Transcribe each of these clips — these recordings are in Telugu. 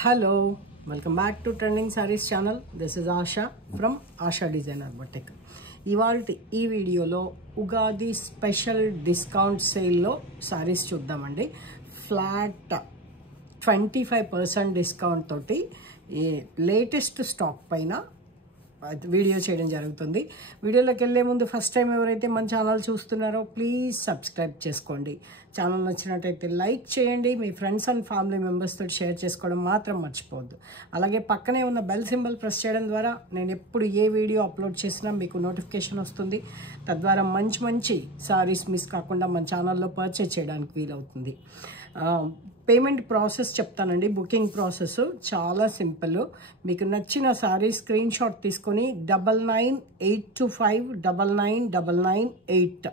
Hello, welcome back to Trending Sarees channel. This is Asha from Asha Designer Boutique. ఇవాల్టి ఈ వీడియోలో ఉగాది స్పెషల్ డిస్కౌంట్ సేల్లో సారీస్ చూద్దామండి. ఫ్లాట్ 25% డిస్కౌంట్ తోటి లేటెస్ట్ స్టాక్ పైన వీడియో చేయడం జరుగుతుంది. వీడియోలోకి వెళ్ళే ముందు ఫస్ట్ టైం ఎవరైతే మన ఛానల్ చూస్తున్నారో ప్లీజ్ సబ్స్క్రైబ్ చేసుకోండి. ఛానల్ నచ్చినట్టయితే లైక్ చేయండి. మీ ఫ్రెండ్స్ అండ్ ఫ్యామిలీ మెంబర్స్ తోటి షేర్ చేసుకోవడం మాత్రం మర్చిపోవద్దు. అలాగే పక్కనే ఉన్న బెల్ సింబల్ ప్రెస్ చేయడం ద్వారా నేను ఎప్పుడు ఏ వీడియో అప్లోడ్ చేసినా మీకు నోటిఫికేషన్ వస్తుంది. తద్వారా మంచి మంచి సారీస్ మిస్ కాకుండా మన ఛానల్లో పర్చేజ్ చేయడానికి వీలవుతుంది. పేమెంట్ ప్రాసెస్ చెప్తానండి. బుకింగ్ ప్రాసెస్ చాలా సింపుల్. మీకు నచ్చిన సారీ స్క్రీన్ షాట్ తీసుకొని 9982599998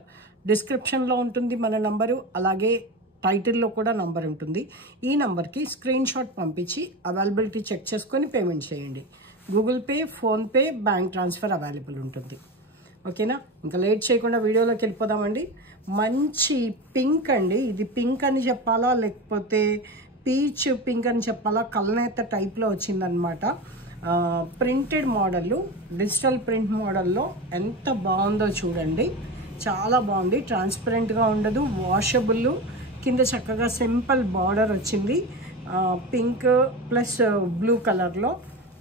డిస్క్రిప్షన్లో ఉంటుంది మన నంబరు. అలాగే టైటిల్లో కూడా నంబర్ ఉంటుంది. ఈ నంబర్కి స్క్రీన్ షాట్ పంపించి అవైలబిలిటీ చెక్ చేసుకొని పేమెంట్ చేయండి. Google pay, PhonePe, bank transfer available ఉంటుంది. ఓకేనా? ఇంకా లేట్ చేయకుండా వీడియోలోకి వెళ్ళిపోదామండి. మంచి పింక్ అండి. ఇది పింక్ అని చెప్పాలా లేకపోతే పీచ్ పింక్ అని చెప్పాలా, కలనేత టైప్లో వచ్చిందనమాట. ప్రింటెడ్ మోడల్, డిజిటల్ ప్రింట్ మోడల్లో ఎంత బాగుందో చూడండి. చాలా బాగుంది. ట్రాన్స్పరెంట్గా ఉండదు, వాషబుల్. కింద చక్కగా సింపుల్ బార్డర్ వచ్చింది. పింక్ ప్లస్ బ్లూ కలర్లో.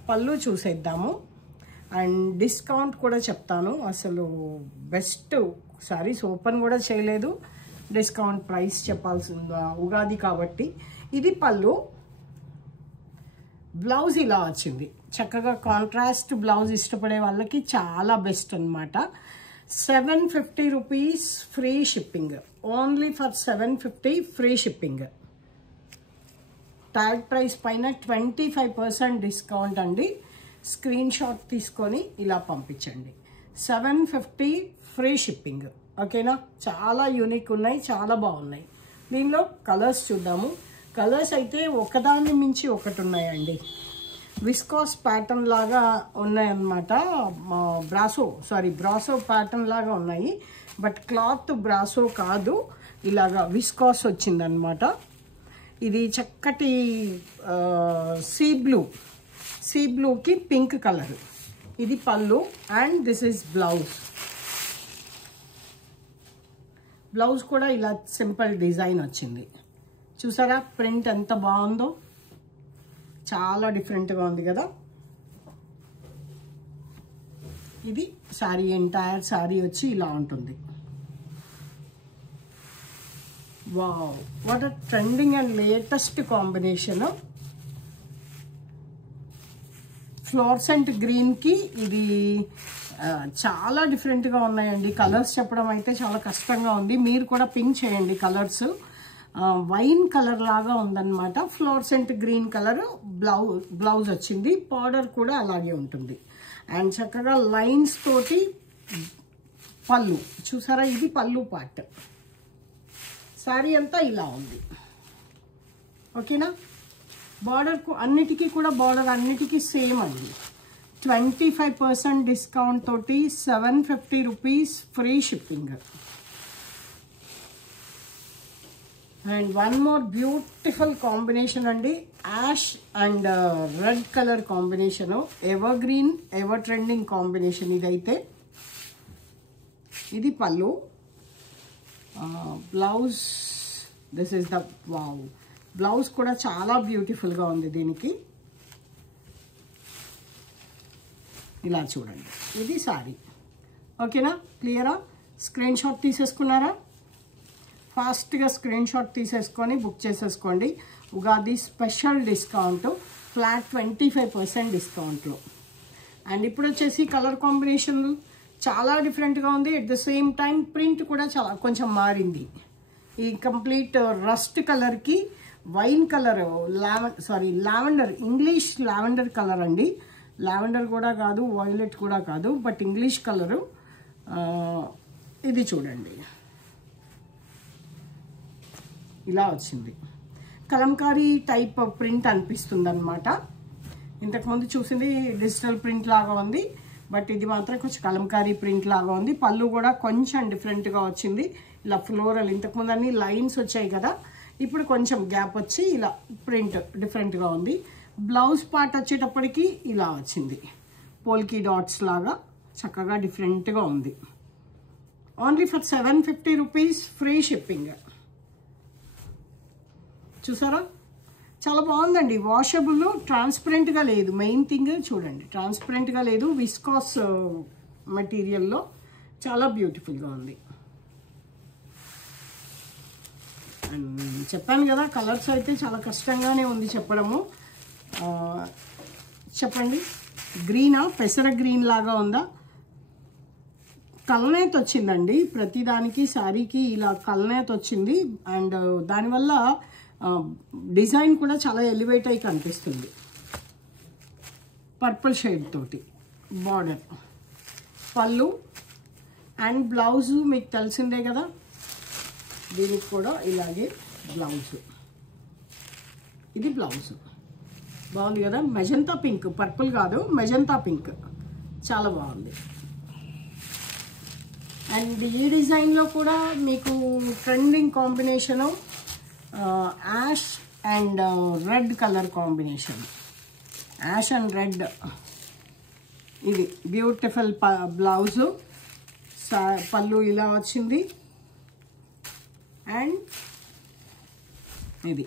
పళ్ళు చూసేద్దాము. అండ్ డిస్కౌంట్ కూడా చెప్తాను. అసలు బెస్ట్ సారీస్ ఓపెన్ కూడా చేయలేదు, డిస్కౌంట్ ప్రైస్ చెప్పాల్సింది ఉగాది కాబట్టి. ఇది పళ్ళు. బ్లౌజ్ ఇలా వచ్చింది. చక్కగా కాంట్రాస్ట్ బ్లౌజ్ ఇష్టపడే వాళ్ళకి చాలా బెస్ట్ అనమాట. 750 rupees free shipping. Only for 750 free shipping. Tag price పైన 25% డిస్కౌంట్ అండి. స్క్రీన్ షాట్ తీసుకొని ఇలా పంపించండి. 750 ఫ్రీ షిప్పింగ్. ఓకేనా? చాలా యూనిక్ ఉన్నాయి, చాలా బాగున్నాయి. దీనిలో కలర్స్ చూద్దాము. కలర్స్ అయితే ఒకదాన్ని మించి ఒకటి ఉన్నాయండి. విస్కాస్ ప్యాటర్న్ లాగా ఉన్నాయన్నమాట. బ్రాసో ప్యాటర్న్ లాగా ఉన్నాయి. బట్ క్లాత్ బ్రాసో కాదు, ఇలాగా విస్కాస్ వచ్చిందనమాట. ఇది చక్కటి సీ బ్లూకి పింక్ కలర్. ఇది పళ్ళు and this is blouse. Blouse కూడా ఇలా సింపుల్ డిజైన్ వచ్చింది. చూసారా ప్రింట్ ఎంత బాగుందో? చాలా డిఫరెంట్గా ఉంది కదా. ఇది శారీ, ఎంటైర్ శారీ వచ్చి ఇలా ఉంటుంది. Wow, what a trending and latest combination. Fluorescent గ్రీన్కి ఇది చాలా డిఫరెంట్గా ఉన్నాయండి. కలర్స్ చెప్పడం అయితే చాలా కష్టంగా ఉంది. మీరు కూడా పింక్ చేయండి. కలర్స్ వైన్ కలర్ లాగా ఉందన్నమాట. ఫ్లోర్సెంట్ గ్రీన్ కలర్ బ్లౌజ్ వచ్చింది. బార్డర్ కూడా అలాగే ఉంటుంది. అండ్ చక్కగా లైన్స్ తోటి పళ్ళు. చూసారా, ఇది పళ్ళు పార్ట్. శారీ అంతా ఇలా ఉంది. ఓకేనా? బార్డర్ అన్నిటికీ కూడా బార్డర్ అన్నిటికీ సేమ్ అండి. 25% డిస్కౌంట్ తోటి 750 rupees free shipping. And one more beautiful combination అండి. Ash and red colour combination. Evergreen, ever trending combination ఇదైతే. ఇది పళ్ళు. Blouse, this is the wow. Blouse కూడా చాలా బ్యూటిఫుల్గా ఉంది దీనికి. ఇలా చూడండి. ఇది సారీ. ఓకేనా? క్లియరా? స్క్రీన్ షాట్ తీసేసుకున్నారా? ఫాస్ట్గా స్క్రీన్ షాట్ తీసేసుకొని బుక్ చేసేసుకోండి. ఉగాది స్పెషల్ డిస్కౌంట్, ఫ్లాట్ 25% డిస్కౌంట్లో. అండ్ ఇప్పుడు వచ్చేసి కలర్ కాంబినేషన్ చాలా డిఫరెంట్గా ఉంది. At the same time print కూడా చాలా కొంచెం మారింది. ఈ కంప్లీట్ రస్ట్ కలర్కి wine colour, lavender, English lavender colour అండి. లావెండర్ కూడా కాదు, వైలెట్ కూడా కాదు, బట్ ఇంగ్లీష్ కలరు. ఇది చూడండి, ఇలా వచ్చింది. కలంకారీ టైప్ ప్రింట్ అనిపిస్తుంది అనమాట. ఇంతకుముందు చూసింది డిజిటల్ ప్రింట్ లాగా ఉంది, బట్ ఇది మాత్రం కొంచెం కలంకారీ ప్రింట్ లాగా ఉంది. పళ్ళు కూడా కొంచెం డిఫరెంట్గా వచ్చింది. ఇలా ఫ్లోరల్, ఇంతకుముందు అన్ని లైన్స్ వచ్చాయి కదా, ఇప్పుడు కొంచెం గ్యాప్ వచ్చి ఇలా ప్రింట్ డిఫరెంట్గా ఉంది. బ్లౌజ్ పార్ట్ వచ్చేటప్పటికి ఇలా వచ్చింది, పోల్కీ డాట్స్ లాగా చక్కగా డిఫరెంట్గా ఉంది. Only for 750 rupees, free shipping. చూసారా చాలా బాగుందండి. వాషబుల్, ట్రాన్స్పరెంట్గా లేదు. మెయిన్ థింగ్ చూడండి, ట్రాన్స్పరెంట్గా లేదు. విస్కాస్ మెటీరియల్లో చాలా బ్యూటిఫుల్గా ఉంది. అండ్ చెప్పాను కదా, కలర్స్ అయితే చాలా కష్టంగానే ఉంది చెప్పడము. చెప్పండి, గ్రీనా, పెసర గ్రీన్ లాగా ఉందా? కల్నేత్ వచ్చిందండి ప్రతిదానికి, శారీకి ఇలా కల్నేత్ వచ్చింది. అండ్ దానివల్ల డిజైన్ కూడా చాలా ఎలివేట్ అయి కనిపిస్తుంది. పర్పుల్ షేడ్ తోటి బార్డర్, పళ్ళు అండ్ బ్లౌజు మీకు తెలిసిందే కదా, దీనికి కూడా ఇలాగే బ్లౌజు. ఇది బ్లౌజు బాగుంది కదా, మెజంతా పింక్, పర్పుల్ కాదు మెజంతా పింక్, చాలా బాగుంది. అండ్ ఈ డిజైన్లో కూడా మీకు trending combination ash and red colour combination, ash and red. ఇది బ్యూటిఫుల్ బ్లౌజు, పళ్ళు ఇలా వచ్చింది. అండ్ ఇది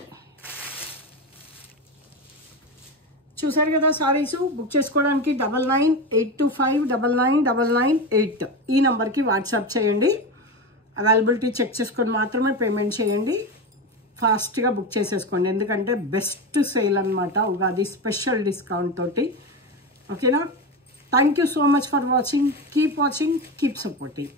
చూసారు కదా సారీస్. బుక్ చేసుకోవడానికి 9982599998 ఈ నెంబర్కి వాట్సాప్ చేయండి. అవైలబిలిటీ చెక్ చేసుకొని మాత్రమే పేమెంట్ చేయండి. ఫాస్ట్గా బుక్ చేసేసుకోండి, ఎందుకంటే బెస్ట్ సేల్ అనమాట, ఉగాది స్పెషల్ డిస్కౌంట్ తోటి. ఓకేనా? Thank you so much for watching. Keep watching, keep supporting.